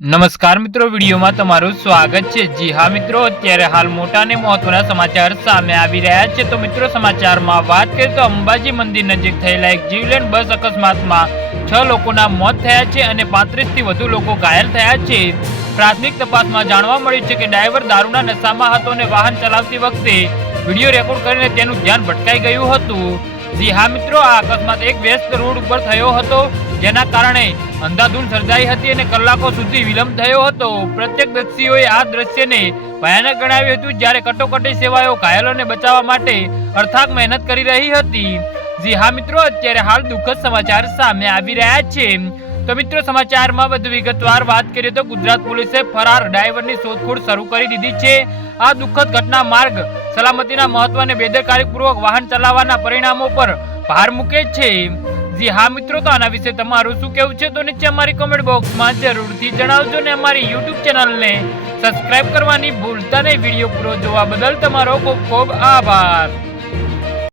નમસ્કાર મિત્રો, વિડીયોમાં તમારું સ્વાગત છે। જી હા મિત્રો, અત્યારે હાલ મોટા અને મહત્વના સમાચાર સામે આવી રહ્યા છે। તો મિત્રો, સમાચારમાં વાત કરીએ તો અંબાજી મંદિર નજીક થયેલા એક જીવલેણ બસ અકસ્માતમાં 6 લોકોના મોત થયા છે અને 35 થી વધુ લોકો ઘાયલ થયા છે। પ્રાથમિક તપાસમાં જાણવા મળ્યું છે કે ડ્રાઈવર દારૂના નશામાં હતો અને વાહન ચલાવતી વખતે વિડીયો રેકોર્ડ કરીને તેનું ધ્યાન ભટકાઈ ગયું હતું। જી હા મિત્રો, આ અકસ્માત એક વ્યસ્ત રોડ ઉપર થયો હતો, જેના કારણે અંધાધૂંધ સર્જાઈ હતી અને કલાકો સુધી વિલંબ થયો હતો। પ્રત્યક્ષદર્શીઓએ આ દ્રશ્યને ભયાનક ગણાવ્યું હતું, જ્યારે કટોકટી સેવાઓ ઘાયલોને બચાવવા માટે અથાગ મહેનત કરી રહી હતી। જી હા મિત્રો, અત્યારે હાલ દુઃખદ સમાચાર સામે આવી રહ્યા છે। તો મિત્રો, સમાચારમાં વધુ વિગતવાર વાત કરીએ તો ગુજરાત પોલીસે ફરાર ડ્રાઈવરની શોધખોળ શરૂ કરી દીધી છે। આ દુઃખદ ઘટના માર્ગ સલામતીના મહત્વ અને બેદરકારીપૂર્વક વાહન ચલાવવાના પરિણામો પર ભાર મૂકે છે। જી હા મિત્રો, તો આના વિશે તમારું શું કહેવું છે તો નીચે અમારી કોમેન્ટ બોક્સમાં જરૂરથી જણાવજો ને અમારી યુટ્યુબ ચેનલને સબસ્ક્રાઇબ કરવાની ભૂલતા નહીં। વિડીયો પૂરો જોવા બદલ તમારો ખૂબ ખૂબ આભાર।